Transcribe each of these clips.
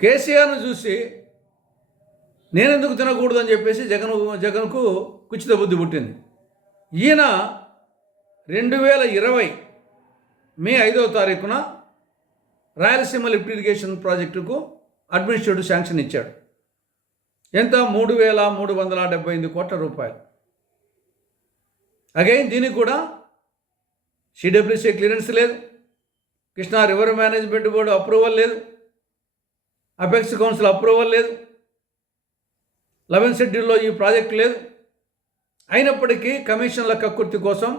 కేసీఆర్ను చూసి నేనెందుకు తినకూడదు అని చెప్పేసి జగన్కు కుచిత బుద్ధి పుట్టింది. ఈయన 2020 మే 5వ తారీఖున రాయలసీమ లిఫ్ట్ ఇరిగేషన్ ప్రాజెక్టుకు అడ్మినిస్ట్రేటివ్ శాంక్షన్ ఇచ్చాడు. ఎంత? 3,378 కోట్ల రూపాయలు. అగైన్ దీనికి కూడా సిడబ్ల్యూసీ క్లియరెన్స్ లేదు, Krishna river management board approval లేదు, అపెక్స్ కౌన్సిల్ అప్రూవల్ లేదు, 11th షెడ్యూల్లో ఈ ప్రాజెక్టు లేదు. అయినప్పటికీ కమిషన్ల కక్కుర్తి కోసం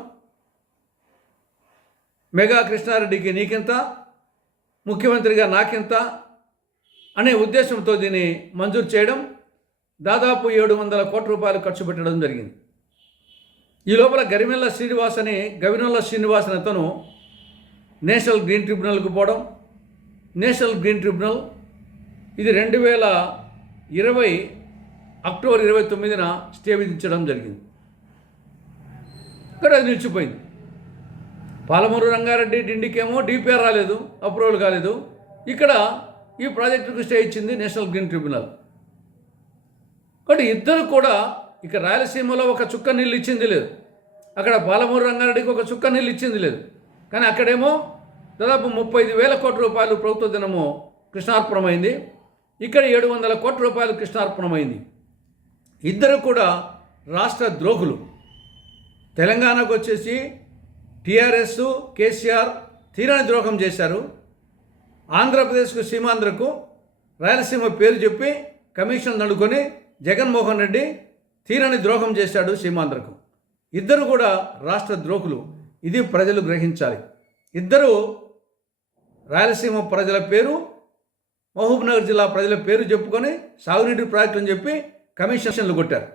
మెగా కృష్ణారెడ్డికి నీకింత, ముఖ్యమంత్రిగా నాకింత అనే ఉద్దేశంతో దీన్ని మంజూరు చేయడం, దాదాపు 700 కోట్ల రూపాయలు ఖర్చు పెట్టడం జరిగింది. ఈ లోపల గవినెల్ల శ్రీనివాస్ అతను నేషనల్ గ్రీన్ ట్రిబ్యునల్కు పోవడం, నేషనల్ గ్రీన్ ట్రిబ్యునల్ ఇది 2020 అక్టోబర్ 29న స్టే విధించడం జరిగింది. ఇక్కడ అది నిలిచిపోయింది. పాలమూరు రంగారెడ్డి డిండికేమో డిపిఆర్ రాలేదు, అప్రూవల్ కాలేదు. ఇక్కడ ఈ ప్రాజెక్టుకు స్టే ఇచ్చింది నేషనల్ గ్రీన్ ట్రిబ్యునల్. కాబట్టి ఇద్దరు కూడా ఇక రాయలసీమలో ఒక చుక్క నీళ్ళు ఇచ్చింది లేదు, అక్కడ పాలమూరు రంగారెడ్డికి ఒక చుక్క నీళ్ళు ఇచ్చింది లేదు. కానీ అక్కడేమో దాదాపు 35,000 కోట్ల రూపాయలు ప్రభుత్వ దినము కృష్ణార్పణమైంది, ఇక్కడ 700 కోట్ల రూపాయలు కృష్ణార్పణమైంది. ఇద్దరు కూడా రాష్ట్ర ద్రోహులు. తెలంగాణకు వచ్చేసి టీఆర్ఎస్ కేసీఆర్ తీరని ద్రోహం చేశారు. ఆంధ్రప్రదేశ్కు సీమాంధ్రకు రాయలసీమ పేరు చెప్పి కమిషన్ నడుకొని జగన్మోహన్ రెడ్డి తీరని ద్రోహం చేశాడు సీమాంధ్రకు. ఇద్దరు కూడా రాష్ట్ర ద్రోహులు. ఇది ప్రజలు గ్రహించాలి. ఇద్దరు రాయలసీమ ప్రజల పేరు, మహబూబ్నగర్ జిల్లా ప్రజల పేరు చెప్పుకొని సాగునీటి ప్రాజెక్టు అని చెప్పి కమిషన్లు కొట్టారు.